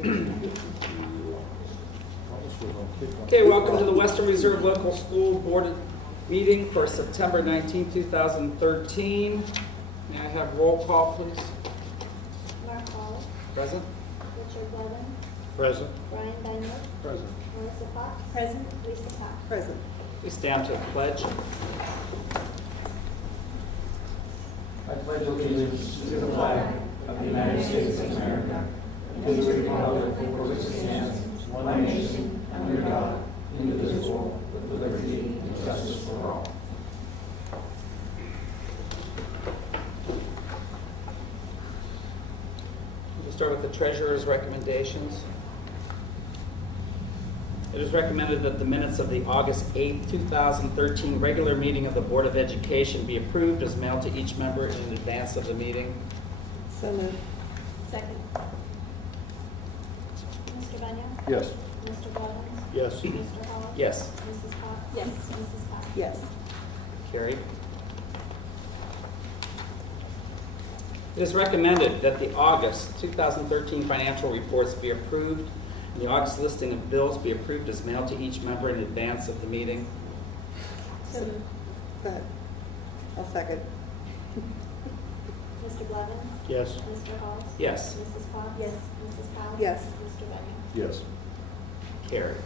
Okay, welcome to the Western Reserve Local School Board meeting for September 19, 2013. May I have roll call, please? Mark Hall, Present? Richard Levin, Present. Brian Benwick, Present. Melissa Fox. Present. Lisa Cox. Present. Please stand to the pledge. I pledge allegiance to the flag of the United States of America and to the republic for which it stands, one nation, under God, indivisible, with liberty and justice for all. We'll start with the treasurer's recommendations. It is recommended that the minutes of the August 8, 2013 regular meeting of the Board of Education be approved as mailed to each member in advance of the meeting. So moved. Second. Mr. Benyo. Yes. Mr. Blevins. Yes. Mr. Hall. Yes. Mrs. Fox. Yes. Mrs. Cox. Yes. Carried. It is recommended that the August 2013 financial reports be approved and the August listing of bills be approved as mailed to each member in advance of the meeting. So moved. That. I'll second. Mr. Blevins. Yes. Mr. Hall. Yes. Mrs. Fox. Yes. Mrs. Powell. Yes. Mr. Benyo. Yes. Carried.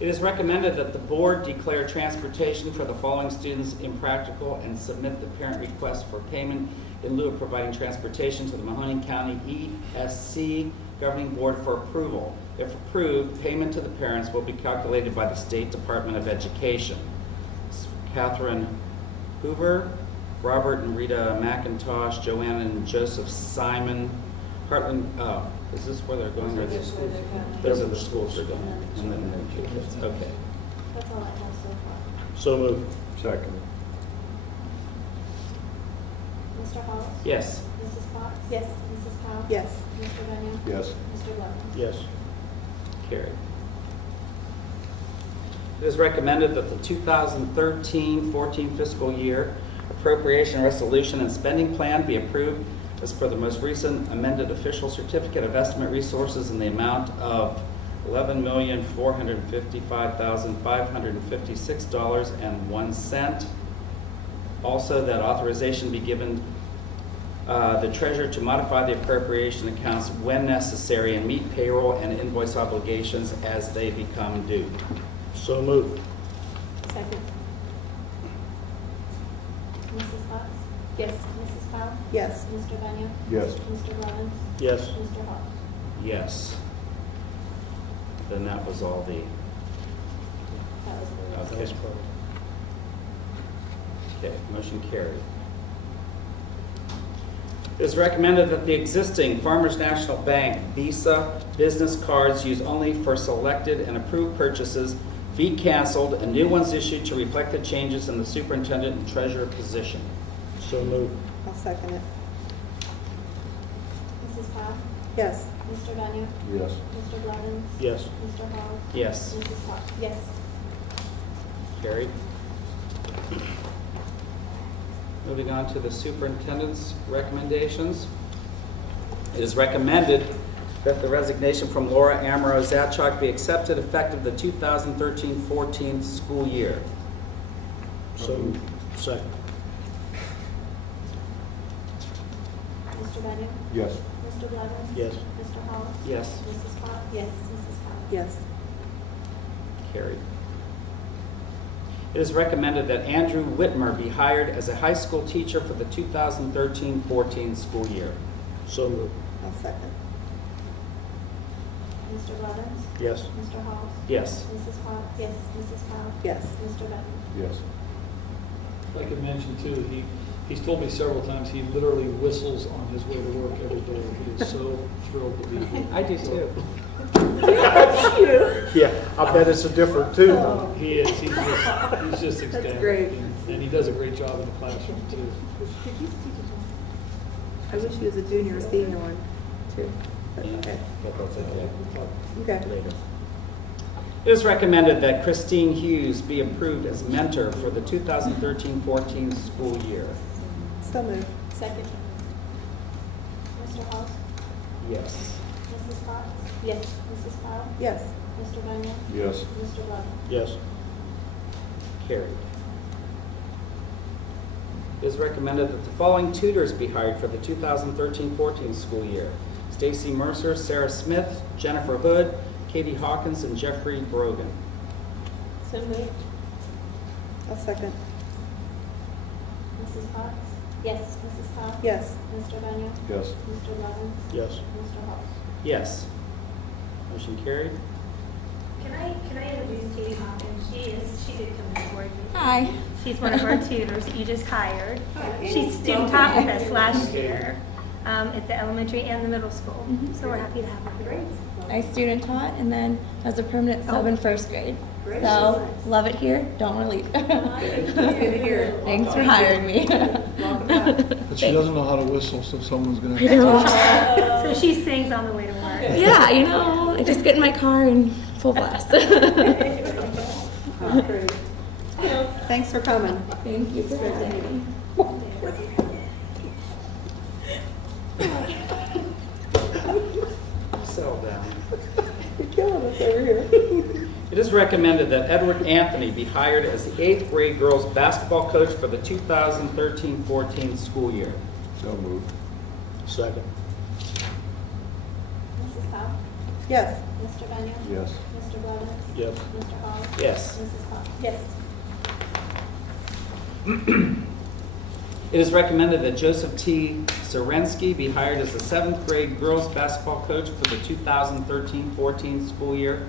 It is recommended that the board declare transportation for the following students impractical and submit the parent request for payment in lieu of providing transportation to the Mahoning County ESC Governing Board for approval. If approved, payment to the parents will be calculated by the State Department of Education. Catherine Hoover, Robert and Rita McIntosh, Joanne and Joseph Simon, Heartland, is this where they're going? Or these? Those are the schools they're going. And then their kids. Okay. That's all I have so far. So moved. Second. Mr. Hall. Yes. Mrs. Fox. Yes. Mrs. Powell. Yes. Mr. Benyo. Yes. Mr. Blevins. Yes. Carried. It is recommended that the 2013-14 fiscal year appropriation resolution and spending plan be approved as per the most recent amended official certificate of estimate resources in the amount of $11,455,556.01. Also, that authorization be given the treasurer to modify the appropriation accounts when necessary and meet payroll and invoice obligations as they become due. So moved. Second. Mrs. Fox. Yes. Mrs. Powell. Yes. Mr. Benyo. Yes. Mr. Blevins. Yes. Mr. Hall. Yes. Then that was all the, That was the okay. Okay, motion carried. It is recommended that the existing Farmers National Bank Visa business cards used only for selected and approved purchases be canceled and new ones issued to reflect the changes in the superintendent and treasurer position. So moved. I'll second it. Mrs. Powell. Yes. Mr. Benyo. Yes. Mr. Blevins. Yes. Mr. Hall. Yes. Mrs. Fox. Yes. Carried. Moving on to the superintendent's recommendations. It is recommended that the resignation from Laura Amaro Zatchak be accepted effective the 2013-14 school year. So moved. Second. Mr. Benyo. Yes. Mr. Blevins. Yes. Mr. Hall. Yes. Mrs. Fox. Yes. Mrs. Powell. Yes. Carried. It is recommended that Andrew Whitmer be hired as a high school teacher for the 2013-14 school year. So moved. I'll second. Mr. Blevins. Yes. Mr. Hall. Yes. Mrs. Fox. Yes. Mrs. Powell. Yes. Mr. Benyo. Yes. If I could mention too, he's told me several times he literally whistles on his way to work every day. He is so thrilled to be here. I do too. Yeah, I bet it's a different too. He is. He's just ecstatic. great. And he does a great job in the classroom too. I wish he was a junior or senior one, too. But okay. But that's okay. Okay. Later. It is recommended that Christine Hughes be approved as mentor for the 2013-14 school year. So moved. Second. Mr. Hall. Yes. Mrs. Potts? Yes. Mrs. Powell? Yes. Mr. Daniel? Yes. Mr. Blevins? Yes. Carried. It is recommended that the following tutors be hired for the 2013-14 school year: Stacy Mercer, Sarah Smith, Jennifer Hood, Katie Hawkins, and Jeffrey Brogan. So moved. I'll second. Mrs. Potts? Yes. Mrs. Powell? Yes. Mr. Daniel? Yes. Mr. Blevins? Yes. Mr. Halls? Yes. Motion carried. Can I introduce Katie Hawkins? She did come to board meeting. Hi. She's one of our tutors that you just hired. She student taught with us last year at the elementary and the middle school. So we're happy to have her here. I student taught and then was a permanent sub in first grade. Great. So love it here. Don't want to leave. Good to hear. Thanks for hiring me. Welcome back. But she doesn't know how to whistle, so someone's gonna. I know. So she sings on the way to work. Yeah, you know, I just get in my car and full blast. That's great. Thanks for coming. Thank you for having me. Settle down. You're killing us over here. It is recommended that Edward Anthony be hired as the 8th grade girls basketball coach for the 2013-14 school year. So moved. Second. Mrs. Powell? Yes. Mr. Daniel? Yes. Mr. Blevins? Yes. Mr. Halls? Yes. Mrs. Potts? Yes. It is recommended that Joseph T. Zarensky be hired as the 7th grade girls basketball coach for the 2013-14 school year.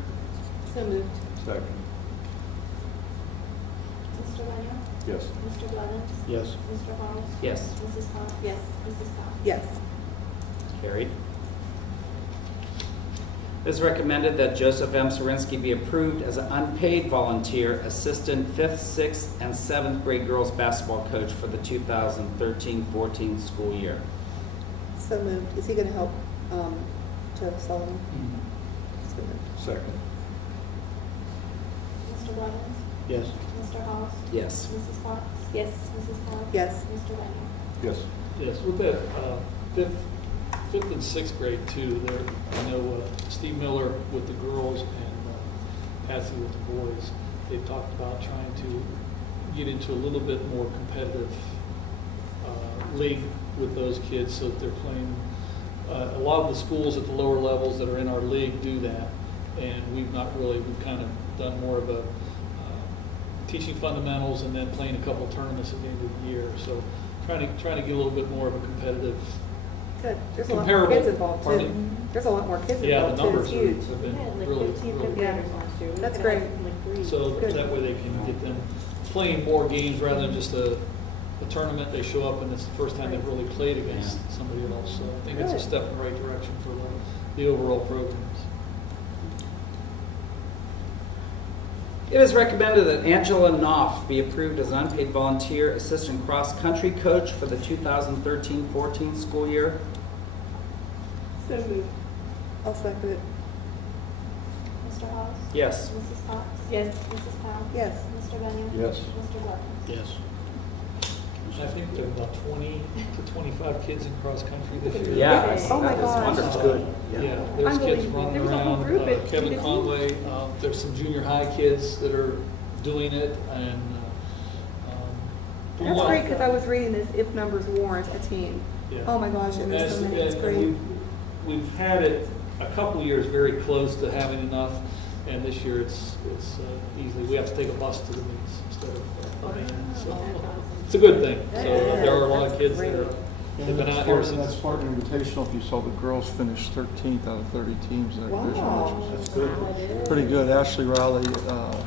So moved. Second. Mr. Daniel? Yes. Mr. Blevins? Yes. Mr. Halls? Yes. Mrs. Potts? Yes. Mrs. Powell? Yes. Carried. It is recommended that Joseph M. Zarensky be approved as an unpaid volunteer assistant 5th, 6th, and 7th grade girls basketball coach for the 2013-14 school year. So moved. Is he going to help Joe Sullivan? So moved. Second. Mr. Blevins? Yes. Mr. Halls? Yes. Mrs. Potts? Yes. Mrs. Powell? Yes. Mr. Daniel? Yes. Yes, with that, fifth and sixth grade too, there, I know Steve Miller with the girls and Patsy with the boys, they've talked about trying to get into a little bit more competitive league with those kids so that they're playing. A lot of the schools at the lower levels that are in our league do that, and we've kind of done more of a teaching fundamentals and then playing a couple tournaments at the end of the year. So trying to get a little bit more of a competitive. Good. There's a lot more Comparable. kids involved too. Pardon? There's a lot more kids Yeah, the involved too. numbers It's huge. have been Yeah, like really, 15 really. Yeah. That's great. So Good. that way they can get them playing more games rather than just a tournament. They show up and it's the first time they've really played against somebody else. So I think it's a Good. step in the right direction for the overall programs. It is recommended that Angela Knopf be approved as an unpaid volunteer assistant cross-country coach for the 2013-14 school year. So moved. I'll second it. Mr. Halls? Yes. Mrs. Potts? Yes. Mrs. Powell? Yes. Mr. Daniel? Yes. Mr. Blevins? Yes. I think there are about 20 to 25 kids in cross-country this year. Yeah, Oh my that is gosh. wonderful. That's good. Yeah, there's kids Unbelievable. running There was a whole around. group at Kevin Trinity. Conway, there's some junior high kids that are doing it, and That's great because I was reading this, if numbers warrant a team. Yeah. Oh my gosh, and there's so many, it's And great. We've had it a couple of years very close to having enough, and this year it's easily, we have to take a bus to the meets instead of a van, so it's a good thing. So there are a lot of kids that are, they've been out here That since. Spartan Invitational, if you saw, the girls finished 13th out of 30 teams in that division, Wow. which That's good. was pretty good. Ashley Riley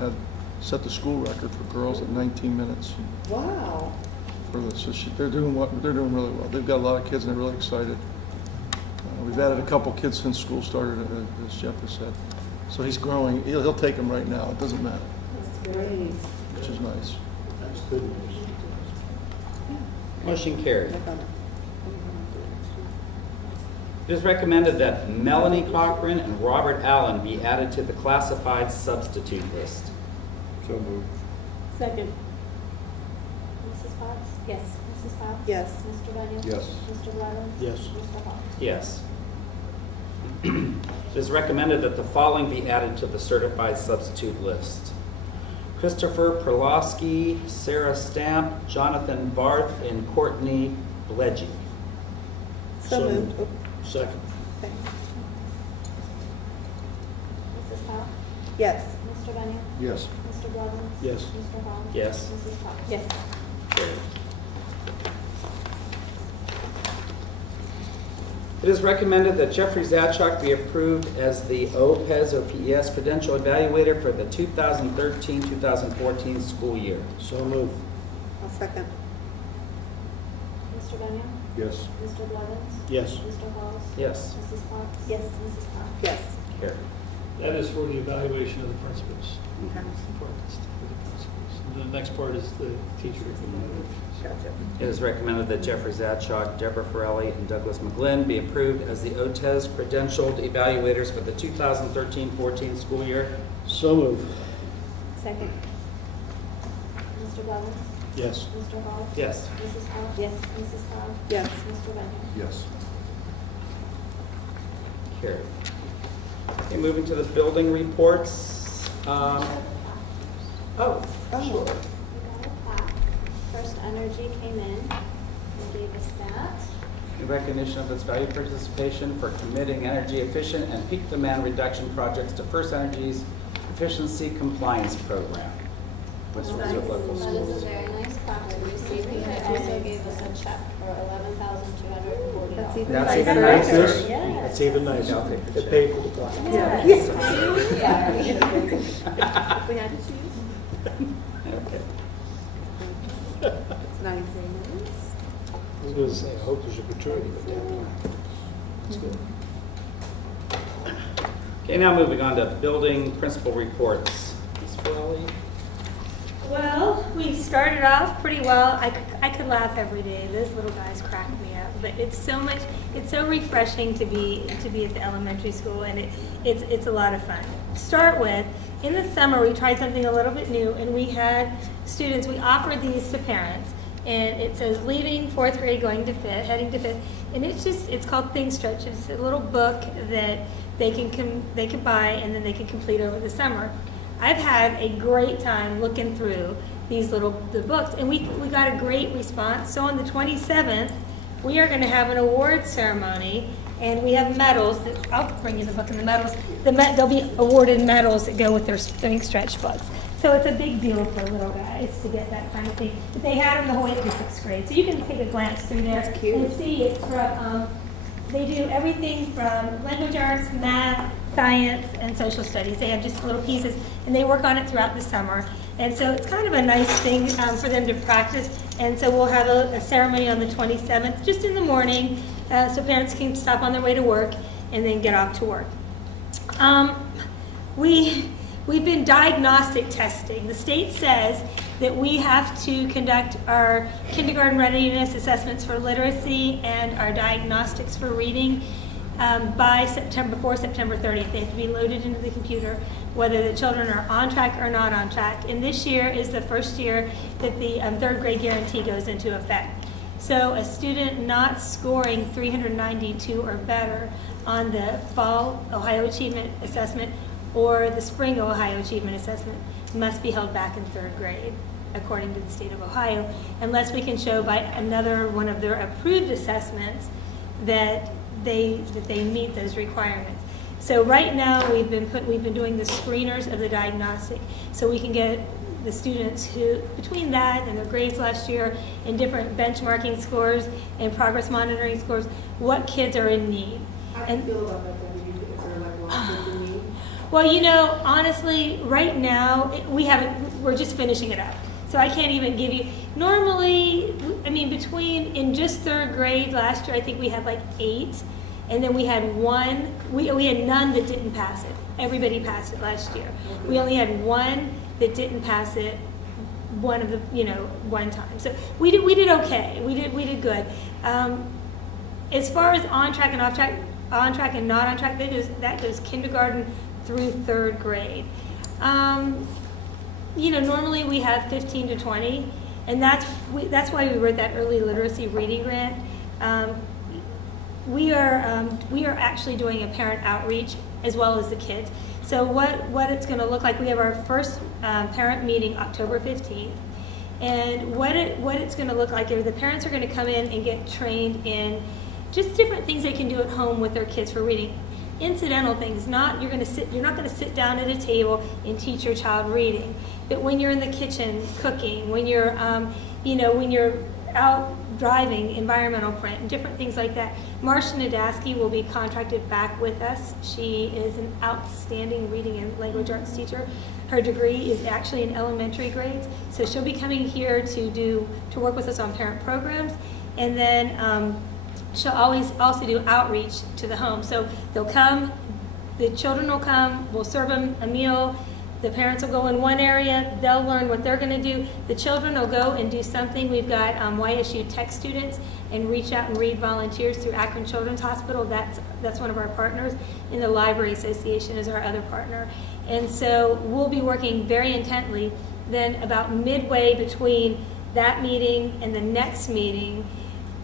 had set the school record for girls at 19 minutes Wow. for this. So they're doing really well. They've got a lot of kids and they're really excited. We've added a couple kids since school started, as Jeff has said. So he's growing. He'll take them right now. It doesn't matter, That's great. which is nice. That's good news. Motion carried. I found it. It is recommended that Melanie Cochran and Robert Allen be added to the classified substitute list. So moved. Second. Mrs. Potts? Yes. Mrs. Powell? Yes. Mr. Daniel? Yes. Mr. Blevins? Yes. Mr. Halls? Yes. It is recommended that the following be added to the certified substitute list: Christopher Perlowski, Sarah Stamp, Jonathan Barth, and Courtney Bledgy. So moved. Oh, Second. thanks. Mrs. Powell? Yes. Mr. Benyon? Yes. Mr. Blevins? Yes. Mr. Hall? Yes. Mrs. Potts? Yes. It is recommended that Jeffrey Zatchak be approved as the OPES credential evaluator for the 2013-2014 school year. So move. I'll second. Mr. Benyon? Yes. Mr. Blevins? Yes. Mr. Halls? Yes. Mrs. Potts? Yes. Mrs. Powell? Yes. Carried. That is for the evaluation of the principals. Okay. That's the part that's for the principals. And the next part is the teacher evaluation. Gotcha. It is recommended that Jeffrey Zatchak, Deborah Farrelly, and Douglas McGlynn be approved as the OTES credentialed evaluators for the 2013-14 school year. So move. Second. Mr. Blevins? Yes. Mr. Hall? Yes. Mrs. Powell? Yes. Mrs. Powell? Yes. Mr. Benyon? Yes. Carried. Okay, moving to the building reports. Oh, Oh. sure. We got a plaque. First Energy came in and gave us that. In recognition of its valued participation for committing energy efficient and peak demand reduction projects to First Energy's efficiency compliance program, which was That with local is a schools. very nice plaque to receive. They also gave us a check for $11,240. That's even That's nicer. even nicer. Yes. That's even Yeah, nicer. I'll take the It check. paid for the plaque. Yeah. If we had to choose. Okay. It's nice. I was going to say, I hope there's a gratuity, but yeah. That's good. Okay, now moving on to building principal reports. Ms. Farrelly? Well, we started off pretty well. I could laugh every day. Those little guys crack me up. But it's so refreshing to be at the elementary school, and it's a lot of fun. Start with, in the summer we tried something a little bit new, and we had students, we offered these to parents, and it says leaving 4th grade, going to 5th, heading to 5th, and it's called Think Stretch. It's a little book that they can buy and then they can complete over the summer. I've had a great time looking through the books, and we got a great response. So on the 27th, we are going to have an award ceremony, and we have medals. I'll bring you the book and the medals. They'll be awarded medals that go with their Think Stretch books. So it's a big deal for little guys to get that kind of thing. But they had them the whole way up to 6th grade. So you can take a glance through there. That's cute. And see it's from, they do everything from language arts, math, science, and social studies. They have just little pieces, and they work on it throughout the summer. And so it's kind of a nice thing for them to practice. And so we'll have a ceremony on the 27th, just in the morning, so parents can stop on their way to work and then get off to work. We've been diagnostic testing. The state says that we have to conduct our kindergarten readiness assessments for literacy and our diagnostics for reading before September 30th. They have to be loaded into the computer, whether the children are on track or not on track. And this year is the first year that the 3rd grade guarantee goes into effect. So a student not scoring 392 or better on the Fall Ohio Achievement Assessment or the Spring Ohio Achievement Assessment must be held back in 3rd grade, according to the state of Ohio, unless we can show by another one of their approved assessments that they meet those requirements. So right now we've been doing the screeners of the diagnostic, so we can get the students who, between that and their grades last year and different benchmarking scores and progress monitoring scores, what kids are in need. How do you feel about that? Is there like lots of need? Well, honestly, right now we're just finishing it up. So I can't even give you, normally, in just 3rd grade last year, I think we had like 8, and then we had one, we had none that didn't pass it. Everybody passed it last year. We only had one that didn't pass it one time. So we did okay. We did good. As far as on track and off track, on track and not on track, that goes kindergarten through 3rd grade. Normally we have 15 to 20, and that's why we wrote that early literacy reading grant. we are actually doing a parent outreach as well as the kids. So what it's going to look like, we have our first parent meeting October 15th. And what it's going to look like is the parents are going to come in and get trained in just different things they can do at home with their kids for reading. Incidental things, you're not going to sit down at a table and teach your child reading. But when you're in the kitchen cooking, when you're when you're out driving, environmental print, and different things like that. Marcia Nadaski will be contracted back with us. She is an outstanding reading and language arts teacher. Her degree is actually in elementary grades, so she'll be coming here to work with us on parent programs, and then she'll always also do outreach to the home. So they'll come, the children will come, we'll serve them a meal. The parents will go in one area, they'll learn what they're going to do. The children will go and do something. We've got YSU Tech students and Reach Out and Read volunteers through Akron Children's Hospital. That's one of our partners. And the Library Association is our other partner. And so we'll be working very intently. Then about midway between that meeting and the next meeting,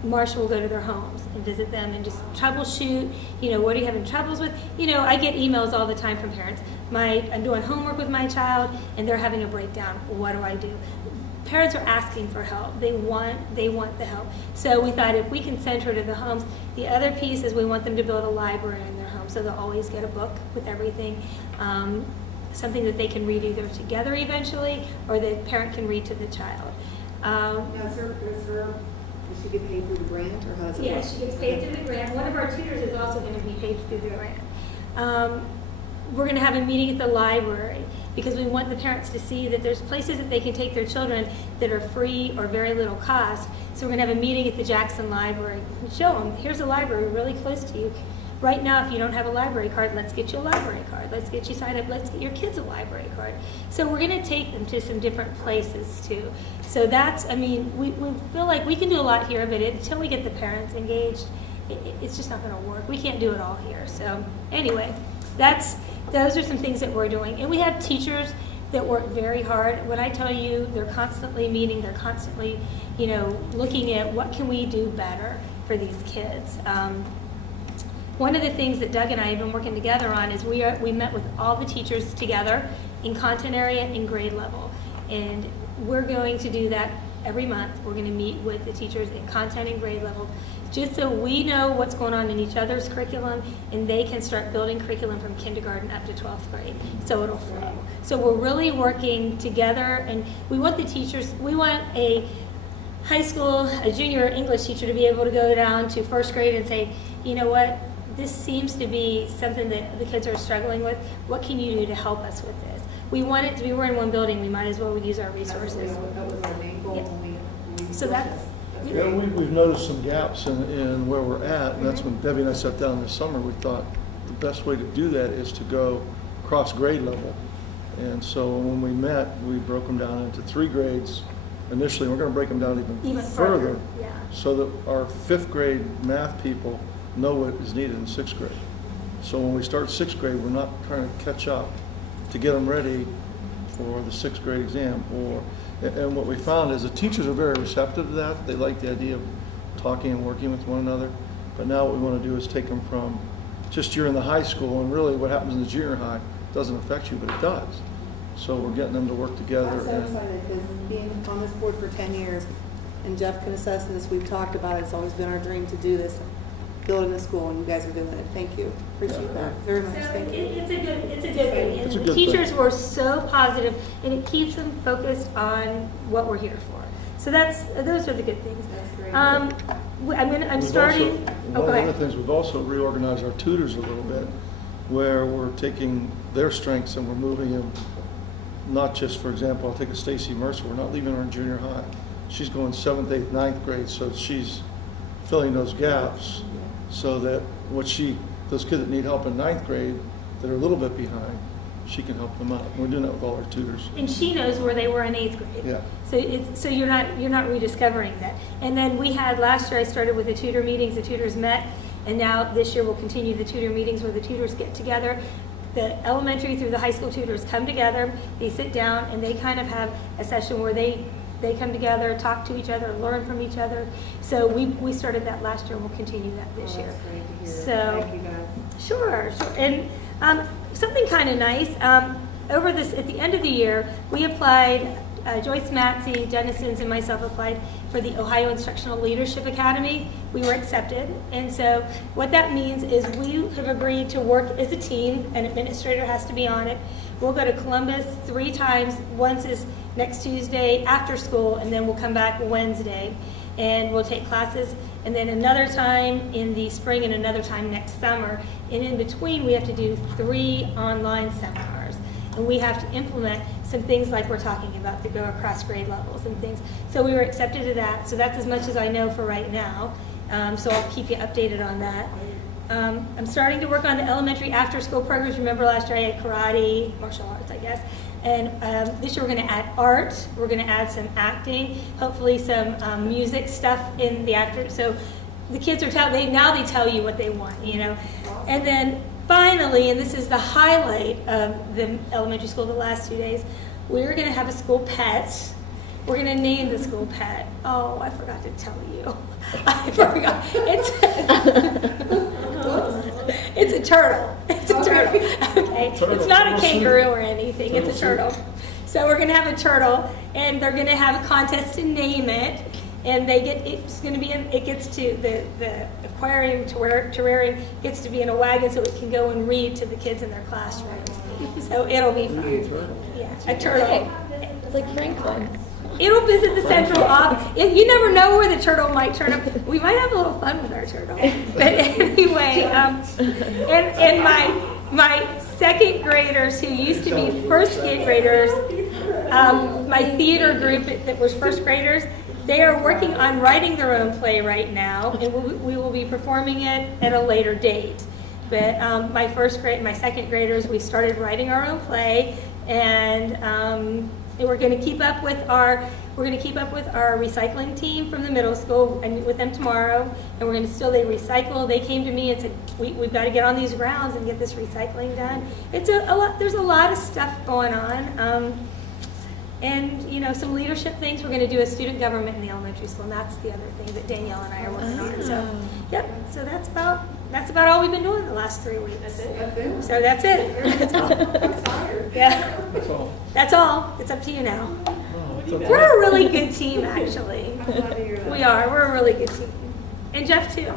Marcia will go to their homes and visit them and just troubleshoot, what are you having troubles with? I get emails all the time from parents. I'm doing homework with my child and they're having a breakdown. What do I do? Parents are asking for help. They want the help. So we thought if we can send her to the homes, the other piece is we want them to build a library in their home. So they'll always get a book with everything, something that they can read either together eventually or the parent can read to the child. Does she get paid through the grant, or how does it work? Yeah, she gets paid through the grant. One of our tutors is also going to be paid through the grant. We're going to have a meeting at the library because we want the parents to see that there's places that they can take their children that are free or very little cost. So we're going to have a meeting at the Jackson Library and show them, here's a library really close to you. Right now, if you don't have a library card, let's get you a library card. Let's get you signed up. Let's get your kids a library card. So we're going to take them to some different places too. So we feel like we can do a lot here, but until we get the parents engaged, it's just not going to work. We can't do it all here. So anyway, those are some things that we're doing. And we have teachers that work very hard. When I tell you they're constantly meeting, they're constantly, looking at what can we do better for these kids. One of the things that Doug and I have been working together on is we met with all the teachers together in content area and grade level. And we're going to do that every month. We're going to meet with the teachers in content and grade level just so we know what's going on in each other's curriculum and they can start building curriculum from kindergarten up to 12th grade so it'll flow. So we're really working together, and we want a high school, a junior English teacher to be able to go down to first grade and say, you know what, this seems to be something that the kids are struggling with. What can you do to help us with this? We want it to be, we're in one building, we might as well use our resources. That was our main goal when we So that's, Yeah, we've noticed some gaps in where we're at, and that's when Debbie and I sat down this summer. We thought the best way to do that is to go cross grade level. And so when we met, we broke them down into 3 grades initially. We're going to break them down even further, yeah. so that our 5th grade math people know what is needed in 6th grade. So when we start 6th grade, we're not trying to catch up to get them ready for the 6th grade exam. And what we found is the teachers are very receptive to that. They like the idea of talking and working with one another. But now what we want to do is take them from just you're in the high school, and really what happens in the junior high doesn't affect you, but it does. So we're getting them to work together. I'm so excited because being on this board for 10 years, and Jeff can assess this, we've talked about it, it's always been our dream to do this, building a school, and you guys are doing it. Thank you. Appreciate that very much. So Thank you. it's a good thing. And It's a the good teachers thing. were so positive, and it keeps them focused on what we're here for. So those are the good things. That's great. I'm We've starting. Also, Go one of the ahead. other things, we've also reorganized our tutors a little bit, where we're taking their strengths and we're moving them, not just, for example, I'll take a Stacy Mercer, we're not leaving her in junior high. She's going 7th, 8th, 9th grade, so she's filling those gaps so that those kids that need help in 9th grade that are a little bit behind, she can help them out. We're doing that with all our tutors. And she knows where they were in 8th grade. Yeah. So you're not rediscovering that. And then we had last year, I started with the tutor meetings. The tutors met, and now this year we'll continue the tutor meetings where the tutors get together. The elementary through the high school tutors come together. They sit down and they kind of have a session where they They come together, talk to each other, learn from each other. So we started that last year, and we'll continue that this year. That's great to hear. So- Thank you, guys. Sure. And something kind of nice, at the end of the year, we applied, Joyce Matsey, Dennisons, and myself applied for the Ohio Instructional Leadership Academy. We were accepted. And so what that means is we have agreed to work as a team. An administrator has to be on it. We'll go to Columbus 3 times. Once is next Tuesday after school, and then we'll come back Wednesday. And we'll take classes, and then another time in the spring and another time next summer. And in between, we have to do 3 online seminars. And we have to implement some things like we're talking about to go across grade levels and things. So we were accepted to that. So that's as much as I know for right now. So I'll keep you updated on that. I'm starting to work on the elementary after-school programs. Remember last year I had karate, martial arts, I guess. And this year we're going to add art. We're going to add some acting, hopefully some music stuff in the after. So the kids are now they tell you what they want, you know. And then finally, and this is the highlight of the elementary school the last 2 days, we're going to have a school pet. We're going to name the school pet. Oh, I forgot to tell you. I forgot. It's a turtle. It's a turtle. Okay. It's not a kangaroo or anything. It's a turtle. So we're going to have a turtle, and they're going to have a contest to name it. And it gets to the aquarium, terrarium gets to be in a wagon so it can go and read to the kids in their classrooms. So it'll be fun. Yeah, a turtle. It's like Franklin. It'll visit the central office. You never know where the turtle might turn up. We might have a little fun with our turtle. But anyway, and my second graders who used to be first graders, my theater group that was first graders, they are working on writing their own play right now, and we will be performing it at a later date. But my second graders, we started writing our own play, and we're going to keep up with our recycling team from the middle school. I meet with them tomorrow, and we're going to they recycle. They came to me and said, we've got to get on these grounds and get this recycling done. It's a lot. There's a lot of stuff going on. And, you know, some leadership things. We're going to do a student government in the elementary school, and that's the other thing that Danielle and I are working on. So, yep. So that's about all we've been doing the last 3 weeks. That's it? So that's it. That's all. I'm tired. Yeah. That's all. That's all. It's up to you now. Oh, it's okay. We're a really good team, actually. I'm glad to hear that. We are. We're a really good team. And Jeff, too.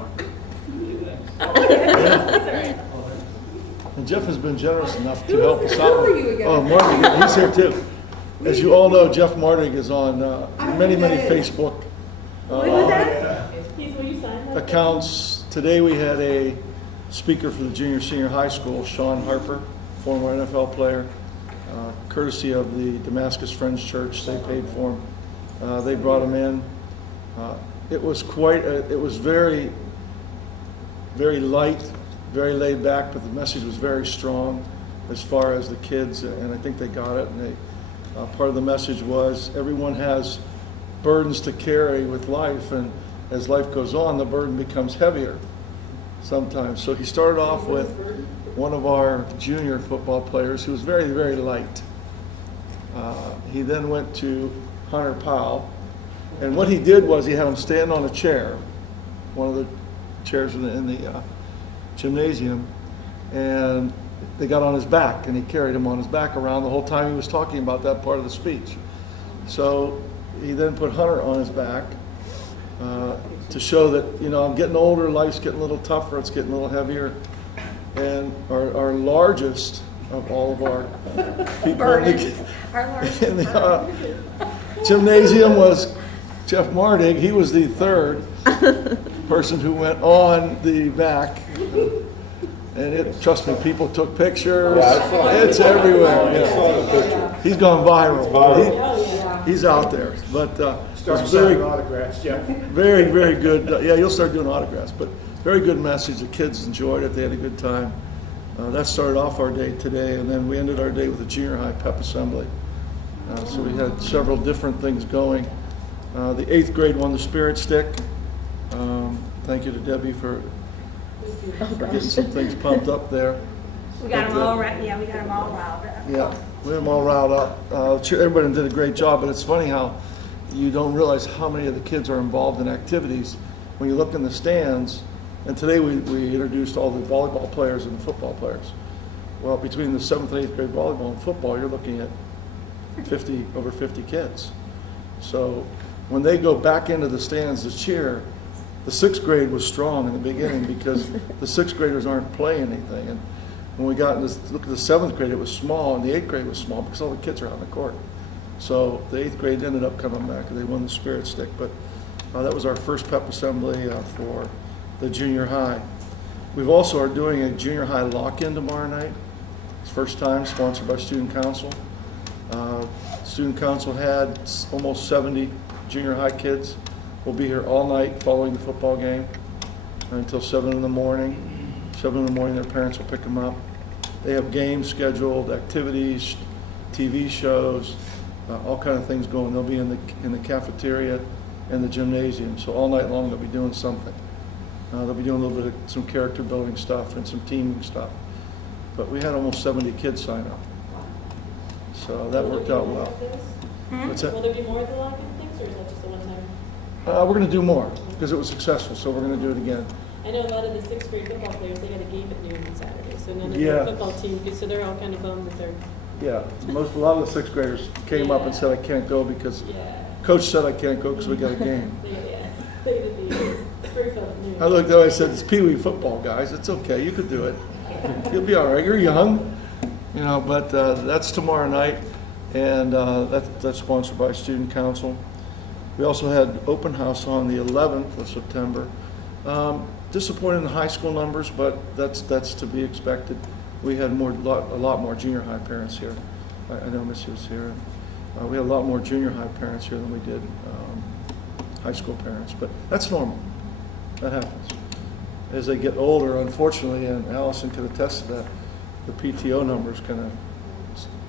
And Jeff has been generous enough to Who help is us it? out. Who are you again? Oh, Marty, yeah, he's here too. As you all know, Jeff Martig is on I know many who that is. Facebook What was that? accounts. Today we had a speaker for the junior senior high school, Sean Harper, former NFL player, courtesy of the Damascus Friends Church. They paid for him. They brought him in. It was very, very light, very laid back, but the message was very strong as far as the kids, and I think they got it. And part of the message was everyone has burdens to carry with life, and as life goes on, the burden becomes heavier sometimes. So he started off with one of our junior football players who was very, very light. He then went to Hunter Powell, and what he did was he had him stand on a chair, one of the chairs in the gymnasium, and they got on his back, and he carried him on his back around the whole time he was talking about that part of the speech. So he then put Hunter on his back to show that, you know, I'm getting older, life's getting a little tougher, it's getting a little heavier. And our largest of all of our people in the gymnasium was Jeff Martig. He was the third person who went on the back. And trust me, people took pictures. It's everywhere. Yeah. He's gone viral. He's out there. But Start signing autographs, Jeff. very, very good. Yeah, you'll start doing autographs. But very good message. The kids enjoyed it. They had a good time. That started off our day today, and then we ended our day with a junior high pep assembly. So we had several different things going. The 8th grade won the Spirit Stick. Thank you to Debbie for getting some things pumped up there. We got them all right. Yeah, we got them all riled up. Yeah, we had them all riled up. Everybody did a great job, but it's funny how you don't realize how many of the kids are involved in activities when you look in the stands. And today we introduced all the volleyball players and the football players. Well, between the 7th and 8th grade volleyball and football, you're looking at over 50 kids. So when they go back into the stands to cheer, the 6th grade was strong in the beginning because the 6th graders aren't playing anything. And when we got into look at the 7th grade, it was small, and the 8th grade was small because all the kids are on the court. So the 8th grade ended up coming back, and they won the Spirit Stick. But that was our first pep assembly for the junior high. We've also are doing a junior high lock-in tomorrow night. It's first time, sponsored by Student Council. Student Council had almost 70 junior high kids. We'll be here all night following the football game until 7 in the morning. 7 in the morning, their parents will pick them up. They have games scheduled, activities, TV shows, all kind of things going. They'll be in the cafeteria and the gymnasium. So all night long they'll be doing something. They'll be doing a little bit of some character building stuff and some teaming stuff. But we had almost 70 kids sign up. So that worked out well. What's that? Will there be more of the lock-in things, or is that just a one-time? We're going to do more because it was successful, so we're going to do it again. I know a lot of the 6th grade football players, they had a game at noon on Saturday, so none of Yeah. the football team, so they're all kind of bummed that they're, Yeah, a lot of the 6th graders came up and said, I can't go because yeah. Coach said I can't go because we got a game. They did the Springfield at noon. I looked at it, I said, it's Pee Wee football, guys. It's okay. You could do it. You'll be all right. You're young. But that's tomorrow night, and that's sponsored by Student Council. We also had open house on the 11th of September. Disappointed in the high school numbers, but that's to be expected. We had a lot more junior high parents here. I know Missy was here. We had a lot more junior high parents here than we did high school parents, but that's normal. That happens. As they get older, unfortunately, and Allison could attest to that, the PTO numbers kind of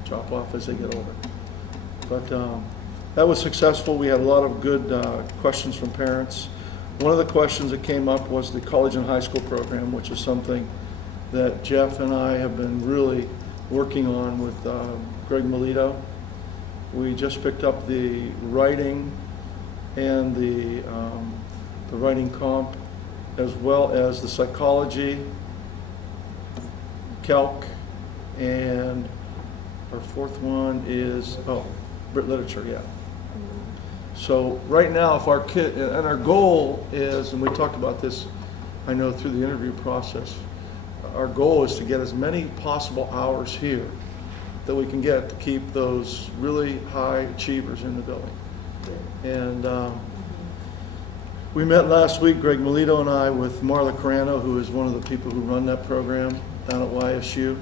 drop off as they get older. But that was successful. We had a lot of good questions from parents. One of the questions that came up was the college and high school program, which is something that Jeff and I have been really working on with Greg Melito. We just picked up the writing and the writing comp, as well as the psychology, calc, and our fourth one is, literature, yeah. So right now, if our kid, and our goal is, and we talked about this, I know through the interview process, our goal is to get as many possible hours here that we can get to keep those really high achievers in the building. And we met last week, Greg Melito and I, with Marla Carano, who is one of the people who run that program down at YSU.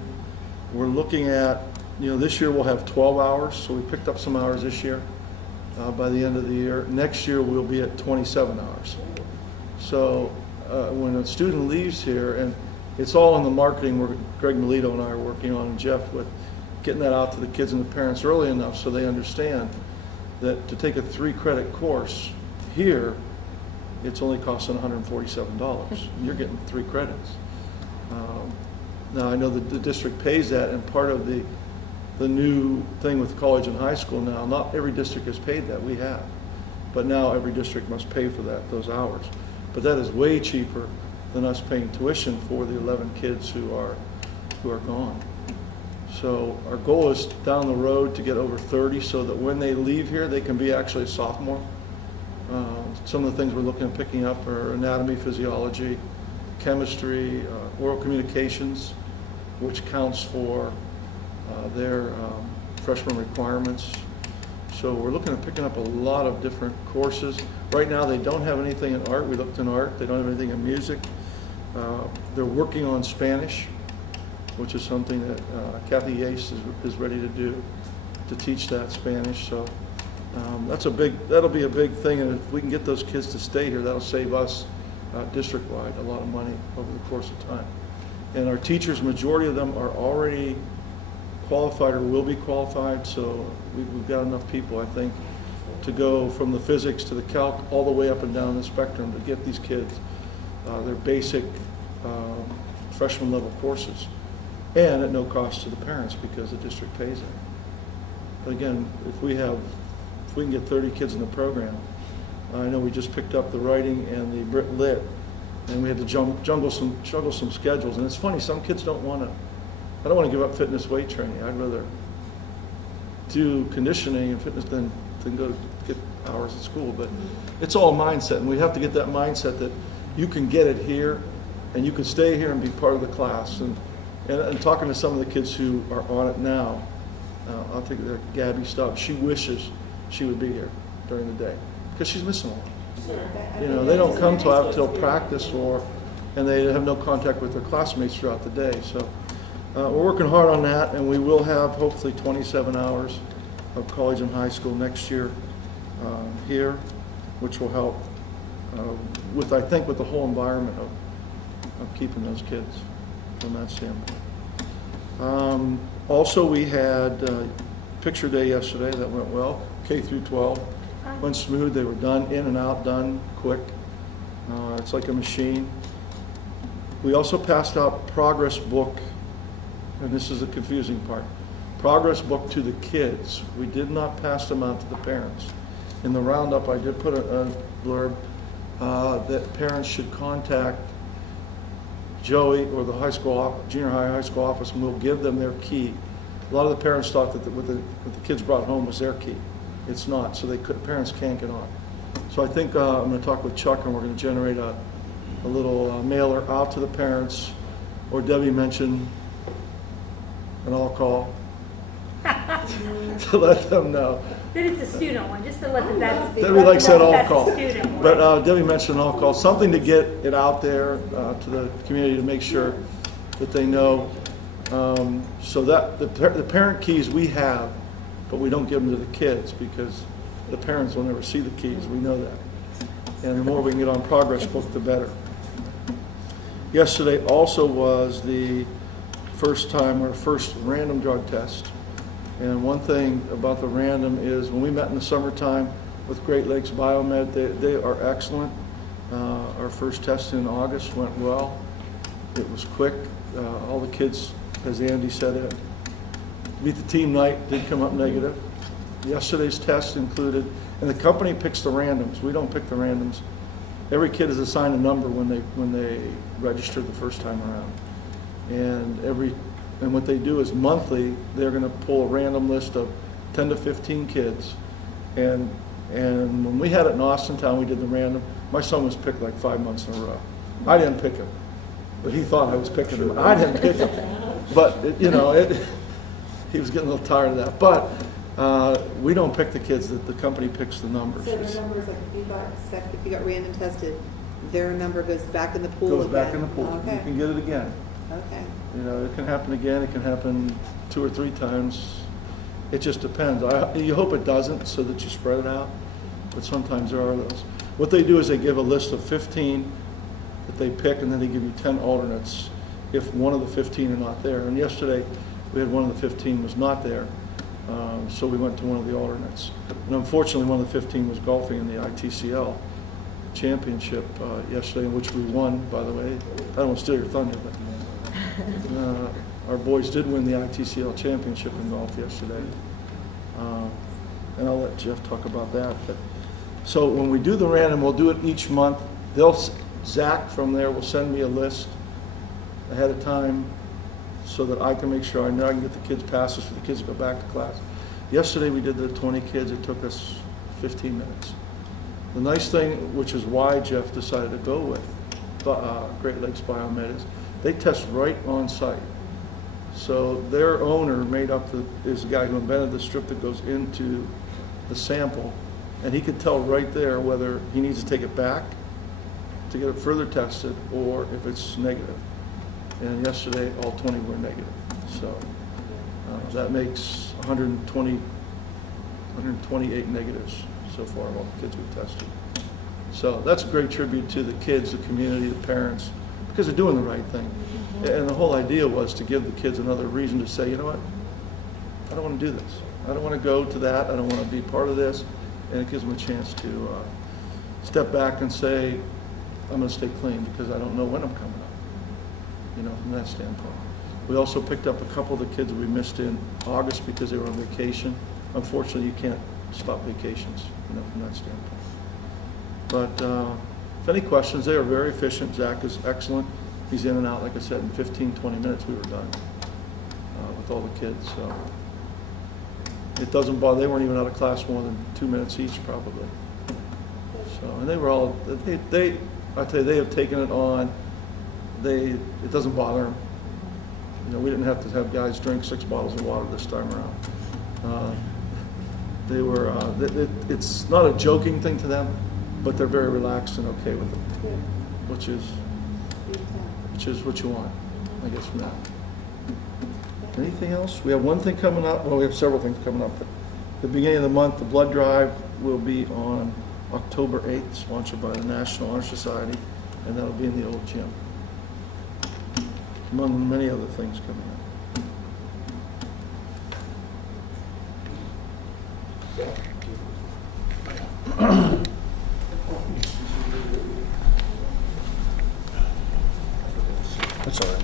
We're looking at, this year we'll have 12 hours, so we picked up some hours this year by the end of the year. Next year we'll be at 27 hours. So when a student leaves here, and it's all in the marketing where Greg Melito and I are working on, and Jeff, with getting that out to the kids and the parents early enough so they understand that to take a 3-credit course here, it's only costing $147. You're getting 3 credits. Now I know that the district pays that, and part of the new thing with college and high school now, not every district has paid that. We have, but now every district must pay for those hours. But that is way cheaper than us paying tuition for the 11 kids who are gone. So our goal is down the road to get over 30, so that when they leave here, they can be actually a sophomore. Some of the things we're looking at picking up are anatomy, physiology, chemistry, oral communications, which counts for their freshman requirements. So we're looking at picking up a lot of different courses. Right now they don't have anything in art. We looked in art. They don't have anything in music. They're working on Spanish, which is something that Kathy Yates is ready to do, to teach that Spanish. So that'll be a big thing, and if we can get those kids to stay here, that'll save us district-wide a lot of money over the course of time. And our teachers, majority of them are already qualified or will be qualified, so we've got enough people, I think, to go from the physics to the calc all the way up and down the spectrum to get these kids their basic freshman level courses, and at no cost to the parents because the district pays it. But again, if we have we can get 30 kids in the program. I know we just picked up the writing and the Brit Lit, and we had to juggle some schedules. And it's funny, some kids don't want to. I don't want to give up fitness weight training. I'd rather do conditioning and fitness than go get hours at school. But it's all mindset, and we have to get that mindset that you can get it here, and you can stay here and be part of the class. And talking to some of the kids who are on it now, I'll take Gabby Stubbs. She wishes she would be here during the day because she's missing a lot. You know, they don't come till practice and they have no contact with their classmates throughout the day. So we're working hard on that, and we will have hopefully 27 hours of college and high school next year here, which will help with the whole environment of keeping those kids from that standpoint. Also, we had picture day yesterday. That went well. K through 12 went smooth. They were done in and out, done quick. It's like a machine. We also passed out progress book, and this is the confusing part. Progress book to the kids. We did not pass them out to the parents. In the roundup, I did put a blurb that parents should contact Joey or the junior high school office, and we'll give them their key. A lot of the parents thought that what the kids brought home was their key. It's not, so parents can't get on. So I think I'm going to talk with Chuck, and we're going to generate a little mailer out to the parents, or Debbie mentioned an all-call to let them know. Then it's a student one, just to let them, that's. Debbie likes that that's all-call. a student one. But Debbie mentioned an all-call, something to get it out there to the community to make sure that they know. So that the parent keys we have, but we don't give them to the kids because the parents will never see the keys. We know that. And the more we can get on progress book, the better. Yesterday also was the first random drug test. And one thing about the random is when we met in the summertime with Great Lakes Biomed, they are excellent. Our first test in August went well. It was quick. All the kids, as Andy said, Meet the Team night did come up negative. Yesterday's test included, and the company picks the randoms. We don't pick the randoms. Every kid is assigned a number when they register the first time around. And what they do is monthly, they're going to pull a random list of 10 to 15 kids. And when we had it in Austintown, we did the random. My son was picked like 5 months in a row. I didn't pick him, but he thought I was picking him. I didn't pick him. But, he was getting a little tired of that. But we don't pick the kids. The company picks the numbers. So the numbers, like if you got random tested, their number goes back in the pool Goes again? back in the pool. Okay. You can get it again. Okay. It can happen again. It can happen 2 or 3 times. It just depends. You hope it doesn't so that you spread it out, but sometimes there are those. What they do is they give a list of 15 that they pick, and then they give you 10 alternates if one of the 15 are not there. And yesterday, we had one of the 15 was not there, so we went to one of the alternates. And unfortunately, one of the 15 was golfing in the ITCL championship yesterday, in which we won, by the way. I don't want to steal your thunder, but our boys did win the ITCL championship in golf yesterday. And I'll let Jeff talk about that. But so when we do the random, we'll do it each month. Zach from there will send me a list ahead of time so that I can make sure I know I can get the kids passes for the kids to go back to class. Yesterday we did the 20 kids. It took us 15 minutes. The nice thing, which is why Jeff decided to go with Great Lakes Biomed, is they test right on site. So their owner is the guy who invented the strip that goes into the sample, and he could tell right there whether he needs to take it back to get it further tested or if it's negative. And yesterday all 20 were negative. So that makes 128 negatives so far of all the kids we've tested. So that's a great tribute to the kids, the community, the parents, because they're doing the right thing. And the whole idea was to give the kids another reason to say, you know what, I don't want to do this. I don't want to go to that. I don't want to be part of this. And it gives them a chance to step back and say, I'm going to stay clean because I don't know when I'm coming up, from that standpoint. We also picked up a couple of the kids that we missed in August because they were on vacation. Unfortunately, you can't stop vacations, from that standpoint. But if any questions, they are very efficient. Zach is excellent. He's in and out, like I said, in 15, 20 minutes we were done with all the kids. So it doesn't bother. They weren't even out of class more than 2 minutes each, probably. So, and they were all, I tell you, they have taken it on. It doesn't bother them. We didn't have to have guys drink 6 bottles of water this time around. They were, it's not a joking thing to them, but they're very relaxed and okay with it, Good. which is what you want, I guess, from that. Anything else? We have one thing coming up. Well, we have several things coming up. The beginning of the month, the blood drive will be on October 8th, sponsored by the National Honor Society, and that'll be in the old gym, among many other things coming up. That's all right.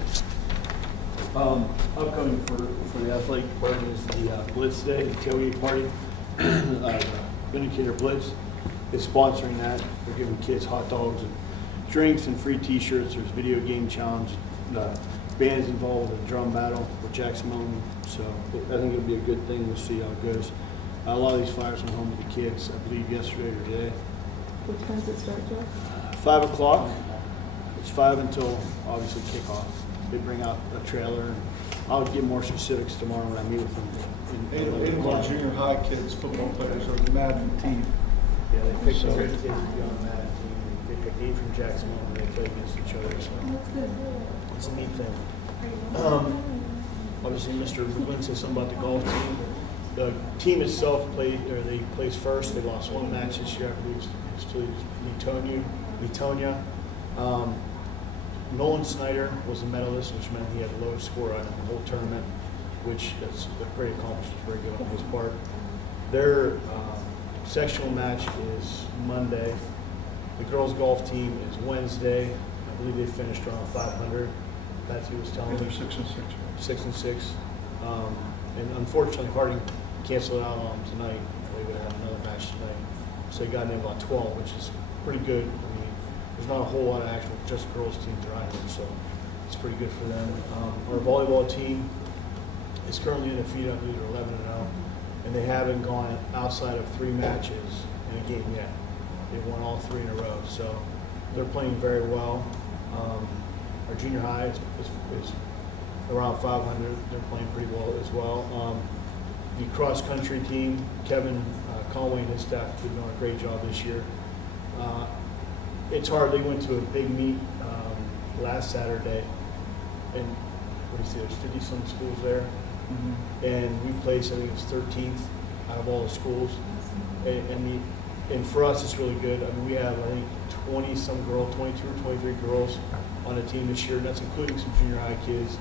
Upcoming for the athletic department is the Blitz Day, the tailgate party. Vindicator Blitz is sponsoring that. They're giving kids hot dogs and drinks and free T-shirts. There's video game challenge. Bands involved with a drum battle with Jackson Mountain. So I think it'll be a good thing. We'll see how it goes. A lot of these flyers went home with the kids, I believe, yesterday or today. What time does it start, Jeff? 5 o'clock. It's 5 until obviously kickoff. They bring out a trailer. I'll get more specifics tomorrow when I meet with them. Eight of our junior high kids, football players, are the Madden team. Yeah, they picked the kids to be on that team. They pick a game from Jackson and they play against each other. So it's a neat thing. Obviously, Mr. Goodwin said something about the golf team. The team itself plays first. They lost one match this year. I believe it's to Letonia. Nolan Snyder was a medalist, which meant he had the lowest score on the whole tournament, which is a great accomplishment, very good on his part. Their sectional match is Monday. The girls' golf team is Wednesday. I believe they finished around 500. Patsy was telling me. They're 6 and 6. 6 and 6. And unfortunately, Harding canceled out on them tonight. They would have another match tonight. So they got in about 12, which is pretty good. I mean, there's not a whole lot of actual just girls teams around here, so it's pretty good for them. Our volleyball team is currently undefeated. I believe they're 11-0, and they haven't gone outside of 3 matches in a game yet. They won all 3 in a row, so they're playing very well. Our junior high is around 500. They're playing pretty well as well. The cross country team, Kevin Conway and his staff have been doing a great job this year. It's hard. They went to a big meet last Saturday, and what do you say? There's 50-some schools there, and we placed, I think it was 13th out of all the schools. And for us, it's really good. I mean, we have, I think, 20-some girls, 22 or 23 girls on the team this year, and that's including some junior high kids.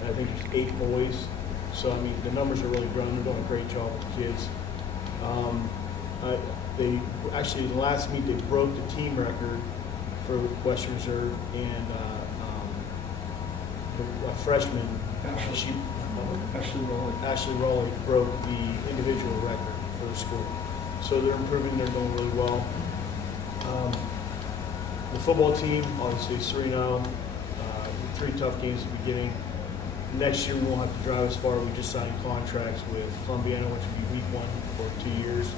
And I think there's 8 boys. So, I mean, the numbers are really growing. They're doing a great job with the kids. They actually, the last meet, they broke the team record for Western Reserve, and a freshman, Ashley Rowley broke the individual record for the school. So they're improving. They're doing really well. The football team, obviously, Sereno, 3 tough games at the beginning. Next year, we won't have to drive as far. We just signed contracts with Columbiana, which will be week 1 for 2 years.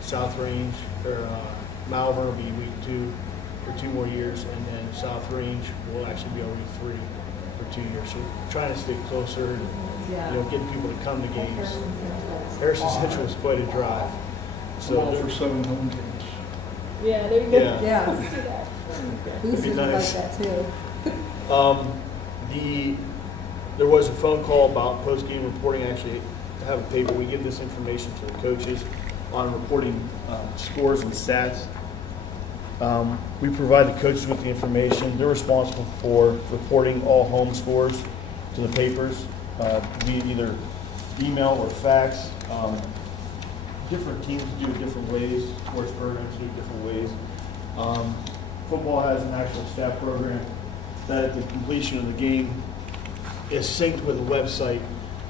South Range, or Malvern will be week 2 for 2 more years, and then South Range will actually be our week 3 for 2 years. So we're trying to stay closer and get people to come to games. Harrison Central was quite a drive. So All for 7 home games. Yeah, there you go. Yeah. Yeah. Boosters would like nice. that too. There was a phone call about post-game reporting. Actually, to have a paper, we give this information to the coaches on reporting scores and stats. We provide the coaches with the information. They're responsible for reporting all home scores to the papers, via either email or fax. Different teams do it different ways. Sports programs do it different ways. Football has an actual staff program that at the completion of the game is synced with a website,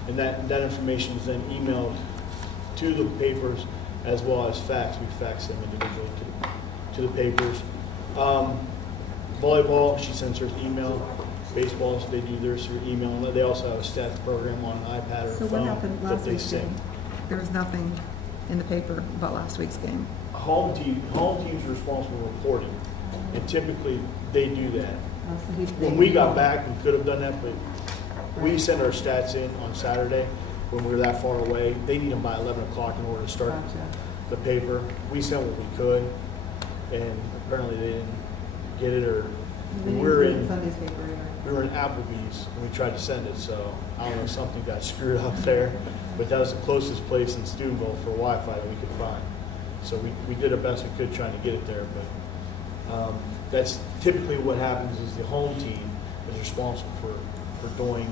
and that information is then emailed to the papers as well as fax. We fax them individually to the papers. Volleyball, she sends her email. Baseball, they do theirs through email. And they also have a stats program on an iPad or So phone what happened that last they week's sync. game? There was nothing in the paper about last week's game. Home teams are responsible for reporting, and typically they do that. When we got back, we could have done that, but we send our stats in on Saturday when we were that far away. They need them by 11 o'clock in order to start the paper. We sent what we could, and apparently they didn't get it, or we were in Applebee's and we tried to send it, so I don't know, something got screwed up there, but that was the closest place in Steubenville for Wi-Fi that we could find. So we did our best we could trying to get it there, but that's typically what happens is the home team is responsible for doing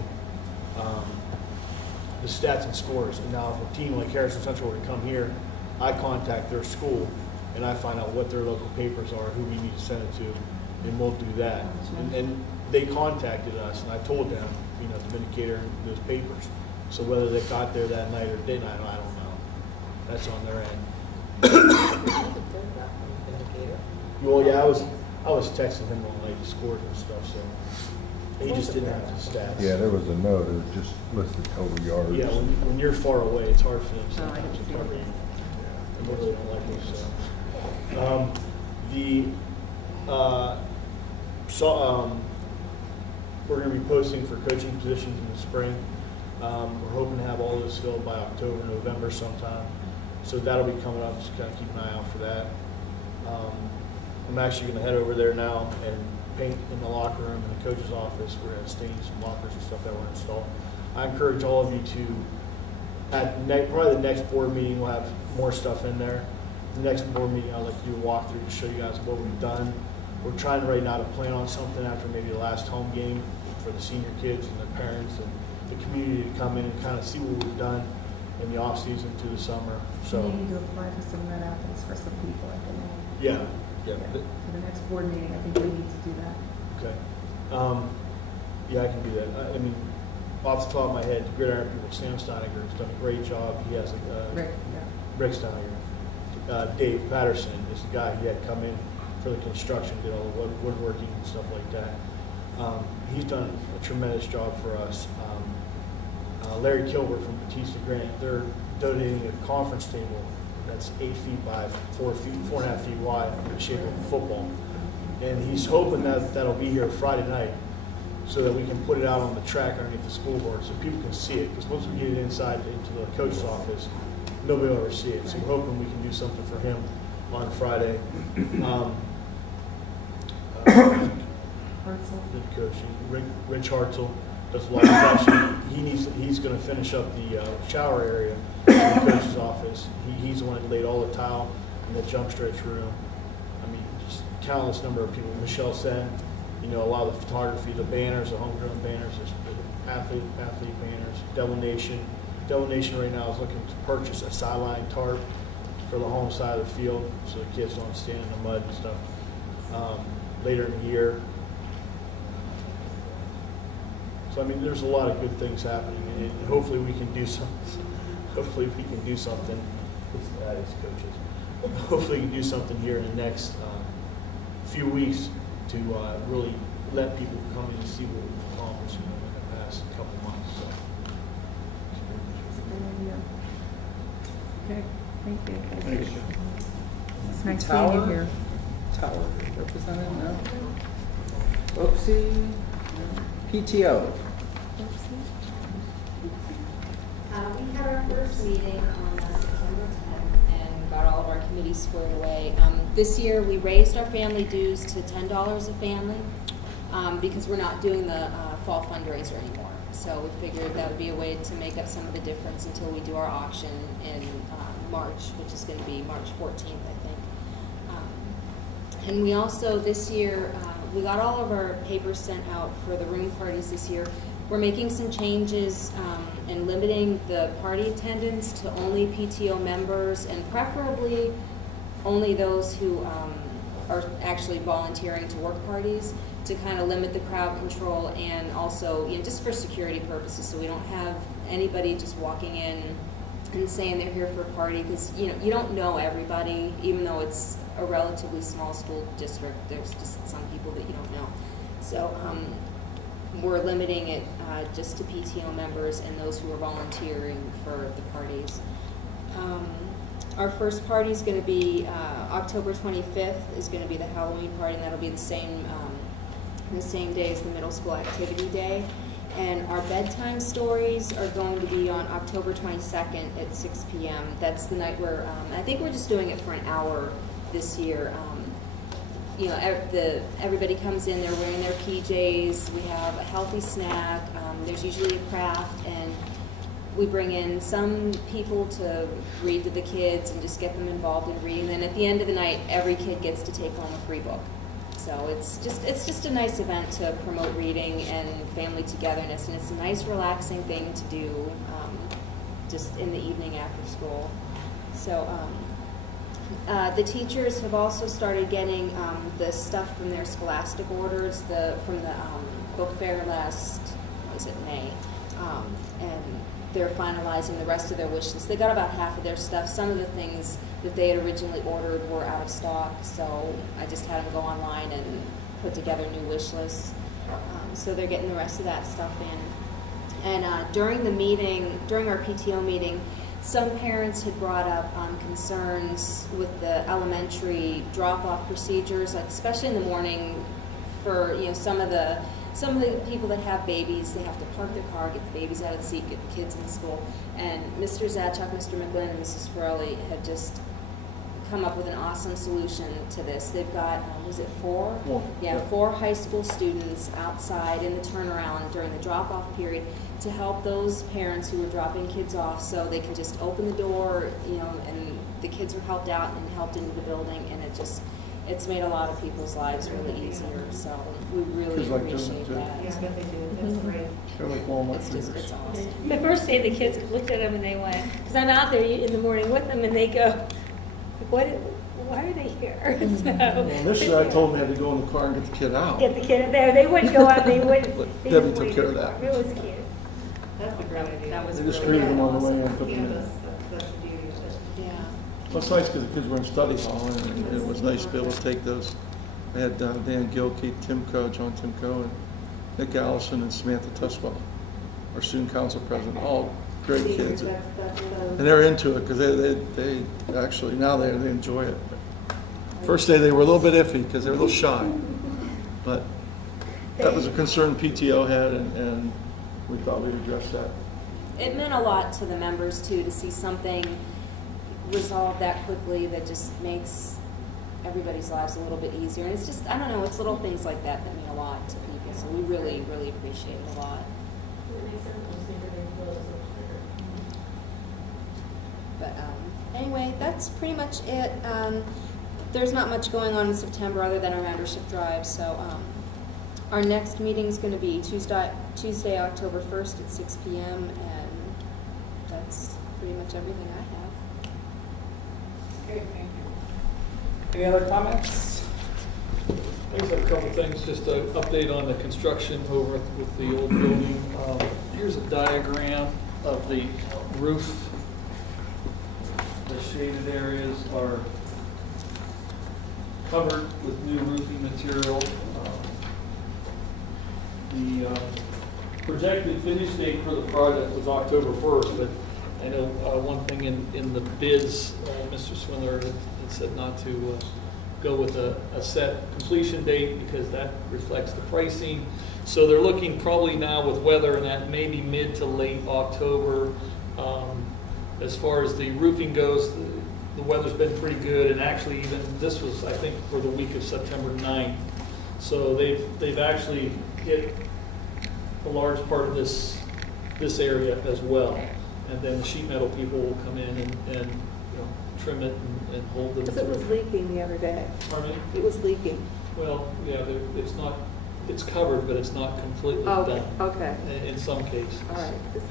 the stats and scores. And now if a team like Harrison Central were to come here, I contact their school and I find out what their local papers are, who we need to send it to, and we'll do that. And they contacted us, and I told them, you know, the Vindicator and those papers. So whether they got there that night or didn't, I don't know. That's on their end. Well, yeah, I was texting him on like the scores and stuff, so he just didn't have his stats. Yeah, there was a note, it was just listed total yards. Yeah, when you're far away, it's hard for them Oh, I sometimes didn't to see cover it. you. And most of them like it, so. We're gonna be posting for coaching positions in the spring. We're hoping to have all those filled by October, November sometime. So that'll be coming up, just kind of keep an eye out for that. I'm actually gonna head over there now and paint in the locker room in the coach's office. We're gonna stain some lockers and stuff that were installed. I encourage all of you to, probably the next board meeting, we'll have more stuff in there. The next board meeting, I'd like to do a walkthrough to show you guys what we've done. We're trying right now to plan on something after maybe the last home game for the senior kids and their parents and the community to come in and kind of see what we've done in the off season through the summer. So We need to apply for some red apples for some people, I think. yeah. For the next board meeting, I think we need to do that. Okay. Yeah, I can do that. I mean, off the top of my head, the Gridiron people, Sam Steiniger has done a great job. He has Rick Steiniger. Dave Patterson is the guy he had come in for the construction, did all the woodworking and stuff like that. He's done a tremendous job for us. Larry Kilbert from Batista Grant, they're donating a conference table that's 8 feet by 4.5 feet wide in the shape of a football. And he's hoping that that'll be here Friday night so that we can put it out on the track underneath the school board so people can see it. Because once we get it inside into the coach's office, nobody will ever see it. So we're hoping we can do something for him on Friday. The coach, Rich Hartzell, does a lot of stuff. He's going to finish up the shower area in the coach's office. He's the one that laid all the tile in the jump stretch room. I mean, just countless number of people. Michelle said, you know, a lot of the photography, the banners, the homegrown banners, the athlete banners, Devil Nation. Devil Nation right now is looking to purchase a sideline tarp for the home side of the field so the kids don't stand in the mud and stuff later in the year. So I mean, there's a lot of good things happening, and hopefully we can do something. Hopefully we can do something. Coaches. Hopefully we can do something here in the next few weeks to really let people come in and see what we've accomplished in the past couple months. So. Okay, thank you. Thank you. It's nice seeing you here. Tower represented, no? Oopsie, PTO. We had our first meeting on September 10th and got all of our committees squared away. This year we raised our family dues to $10 a family because we're not doing the fall fundraiser anymore. So we figured that would be a way to make up some of the difference until we do our auction in March, which is going to be March 14th, I think. And we also, this year, we got all of our papers sent out for the room parties this year. We're making some changes and limiting the party attendance to only PTO members and preferably only those who are actually volunteering to work parties to kind of limit the crowd control and also, you know, just for security purposes so we don't have anybody just walking in and saying they're here for a party, because you don't know everybody, even though it's a relatively small school district. There's just some people that you don't know. So we're limiting it just to PTO members and those who are volunteering for the parties. Our first party is going to be October 25th is going to be the Halloween party, and that'll be the same day as the middle school activity day. And our bedtime stories are going to be on October 22nd at 6 p.m. That's the night where I think we're just doing it for an hour this year. Everybody comes in, they're wearing their PJs, we have a healthy snack, there's usually a craft, and we bring in some people to read to the kids and just get them involved in reading. Then at the end of the night, every kid gets to take home a free book. So it's just a nice event to promote reading and family togetherness, and it's a nice relaxing thing to do just in the evening after school. So the teachers have also started getting the stuff from their scholastic orders, from the book fair last, May, and they're finalizing the rest of their wish list. They got about half of their stuff. Some of the things that they had originally ordered were out of stock, so I just had them go online and put together new wish lists. So they're getting the rest of that stuff in. And during our PTO meeting, some parents had brought up concerns with the elementary drop-off procedures, like especially in the morning for some of the people that have babies. They have to park their car, get the babies out of the seat, get the kids in school. And Mr. Zatchuk, Mr. McGlynn, and Mrs. Farrelly had just come up with an awesome solution to this. They've got, was it 4? Yeah, 4 high school students outside in the turnaround during the drop-off period to help those parents who are dropping kids off, so they can just open the door, and the kids are helped out and helped into the building, and it's made a lot of people's lives really easier. So we really appreciate that. Yeah, I bet they do. That's great. They're like Walmart It's figures. awesome. The first day, the kids looked at them and they went, because I'm out there in the morning with them, and they go, why are they here? So, Well, initially, I told them they had to go in the car and get the kid out. get the kid in there. They wouldn't go out. They wouldn't. But They Debbie just took waited care of for that. them. It was cute. That's a great idea. That was They just really greeted them on the way awesome. and took them in. That's the beauty of it. Yeah. Well, it's nice because the kids were in study hall, and it was nice to be able to take those. I had Dan Gilkey, John Timko, and Nick Allison, and Samantha Tuswell, our student council president, all great kids. And they're into it because they actually, now they enjoy it. First day they were a little bit iffy because they were a little shy, but that was a concern PTO had, and we thought we'd address that. It meant a lot to the members too to see something resolved that quickly that just makes everybody's lives a little bit easier. And it's just, I don't know, it's little things like that that mean a lot to people. So we really, really appreciate it a lot. But anyway, that's pretty much it. There's not much going on in September other than our membership drive. So our next meeting is going to be Tuesday, October 1st at 6 p.m. And that's pretty much everything I have. Okay, thank you. Any other comments? I just have a couple things, just an update on the construction over with the old building. Here's a diagram of the roof. The shaded areas are covered with new roofing material. The projected finish date for the project was October 1st, but I know one thing in the bids, Mr. Swindler had said not to go with a set completion date because that reflects the pricing. So they're looking probably now with weather and that maybe mid to late October. As far as the roofing goes, the weather's been pretty good, and actually even this was, I think, for the week of September 9th. So they've actually hit a large part of this area as well. And then the sheet metal people will come in and trim it and hold it. Because it was leaking the other day. Pardon me? It was leaking. Well, yeah, it's covered, but it's not completely done. Okay. In some cases. All right. Just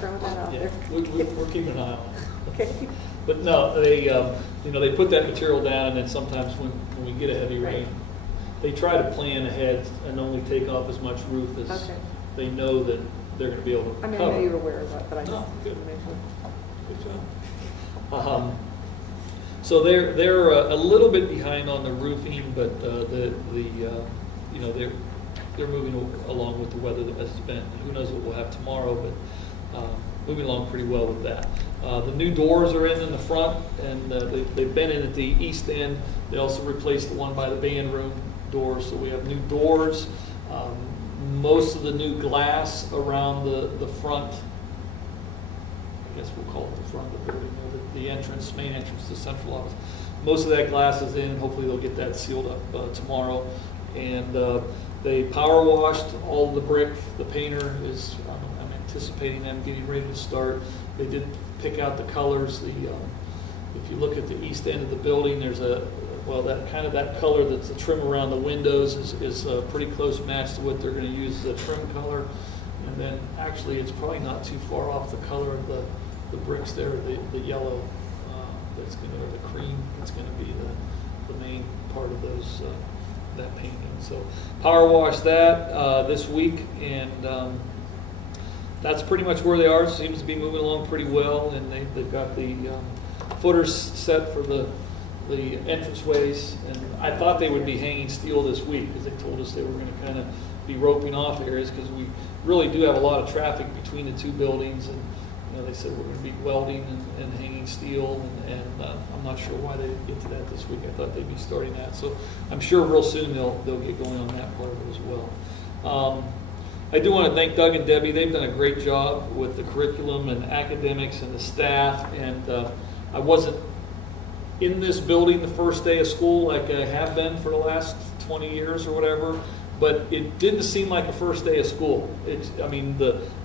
throw that out Yeah, there. we're keeping an eye on it. Okay. But no, they put that material down, and then sometimes when we get a heavy rain, they try to plan ahead and only take off as much roof as they know that they're going to be able to I mean, cover. I know you're aware of that, but I just No, good. want to make sure. Good job. So they're a little bit behind on the roofing, but you know, they're moving along with the weather that has been. Who knows what we'll have tomorrow, but moving along pretty well with that. The new doors are in the front, and they've been in at the east end. They also replaced the one by the band room door, so we have new doors. Most of the new glass around the front, I guess we'll call it the front of the building, the entrance, main entrance to central office. Most of that glass is in. Hopefully they'll get that sealed up tomorrow. And they power washed all the brick. The painter is, I'm anticipating them getting ready to start. They did pick out the colors. If you look at the east end of the building, there's that color that's the trim around the windows is a pretty close match to what they're going to use as a trim color. And then actually it's probably not too far off the color of the bricks there, the yellow that's going to, or the cream that's going to be the main part of those that painting. So power wash that this week, and that's pretty much where they are. Seems to be moving along pretty well, and they've got the footers set for the entranceways, and I thought they would be hanging steel this week because they told us they were going to kind of be roping off areas because we really do have a lot of traffic between the two buildings, and they said we're going to be welding and hanging steel, and I'm not sure why they didn't get to that this week. I thought they'd be starting that, so I'm sure real soon they'll get going on that part of it as well. I do want to thank Doug and Debbie. They've done a great job with the curriculum and academics and the staff, and I wasn't in this building the first day of school like I have been for the last 20 years or whatever, but it didn't seem like the first day of school.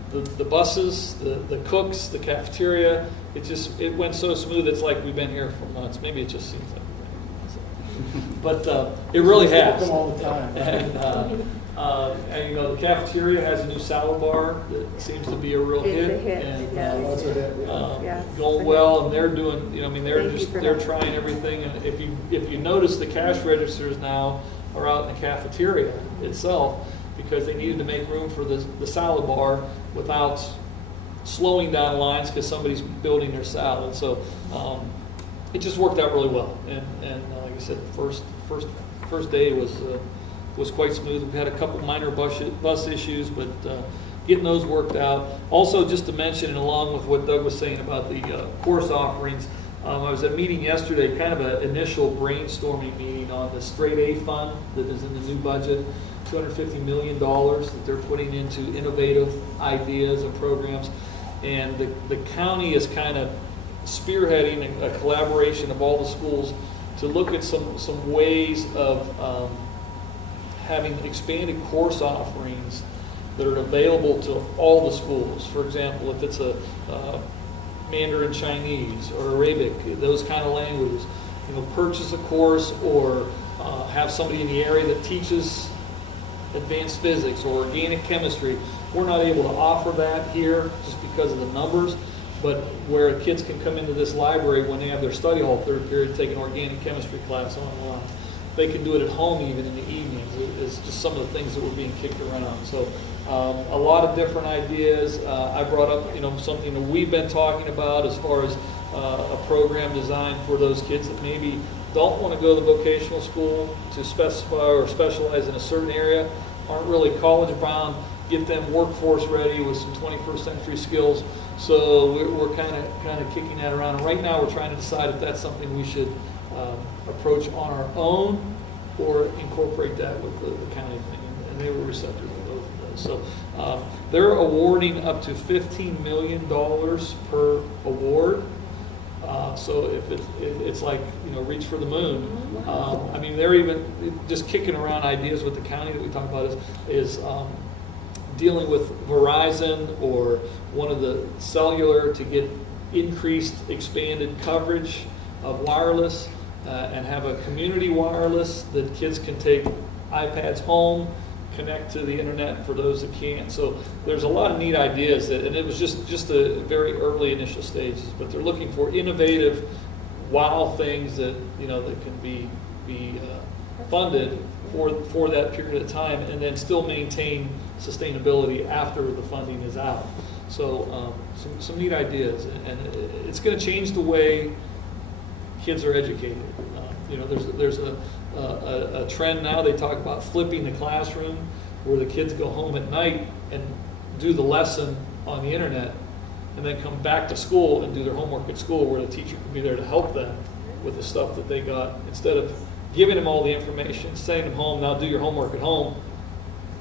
The buses, the cooks, the cafeteria, it went so smooth. It's like we've been here for months. Maybe it just seems like we've been here for months. But it really has. Come all the time. And the cafeteria has a new salad bar that seems to be a real hit. It's a hit. And, That's a hit, yeah. Yes. going well, and they're doing, they're trying everything. And if you notice, the cash registers now are out in the cafeteria itself because they needed to make room for the salad bar without slowing down lines because somebody's building their salad. So it just worked out really well. And like I said, the first day was quite smooth. We had a couple minor bus issues, but getting those worked out. Also, just to mention, and along with what Doug was saying about the course offerings, I was at a meeting yesterday, kind of an initial brainstorming meeting on the Straight A Fund that is in the new budget, $250 million that they're putting into innovative ideas and programs. And the county is kind of spearheading a collaboration of all the schools to look at some ways of having expanded course offerings that are available to all the schools. For example, if it's a Mandarin Chinese or Arabic, those kind of languages, purchase a course or have somebody in the area that teaches advanced physics or organic chemistry. We're not able to offer that here just because of the numbers, but where kids can come into this library when they have their study hall third period, take an organic chemistry class online. They can do it at home even in the evenings. It's just some of the things that were being kicked around. So a lot of different ideas. I brought up something that we've been talking about as far as a program designed for those kids that maybe don't want to go to the vocational school to specify or specialize in a certain area, aren't really college bound, get them workforce ready with some 21st century skills. So we're kind of kicking that around. And right now we're trying to decide if that's something we should approach on our own or incorporate that with the county thing. And they were receptive to both of those. So they're awarding up to $15 million per award. So if it's like, reach for the moon. They're even just kicking around ideas with the county that we talk about is dealing with Verizon or one of the cellular to get increased, expanded coverage of wireless and have a community wireless that kids can take iPads home, connect to the internet for those that can't. So there's a lot of neat ideas, and it was just a very early initial stages, but they're looking for innovative, wow things that that can be funded for that period of time, and then still maintain sustainability after the funding is out. So some neat ideas, and it's going to change the way kids are educated. You know, there's a trend now. They talk about flipping the classroom, where the kids go home at night and do the lesson on the internet, and then come back to school and do their homework at school, where the teacher can be there to help them with the stuff that they got, instead of giving them all the information, sending them home, now do your homework at home.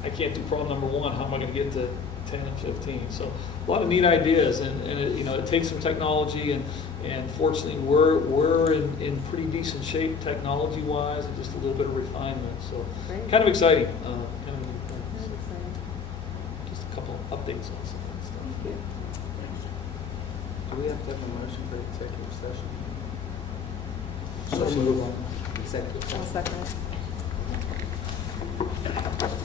I can't do problem number 1, how am I going to get to 10 and 15? So a lot of neat ideas, and it, you know, it takes some technology, and fortunately we're in pretty decent shape technology-wise, and just a little bit of refinement. So Great. kind of exciting. Just a couple of updates on some of that stuff. Thank you. Do we have to have a motion for executive session? So moved. Executive I'll session. second it.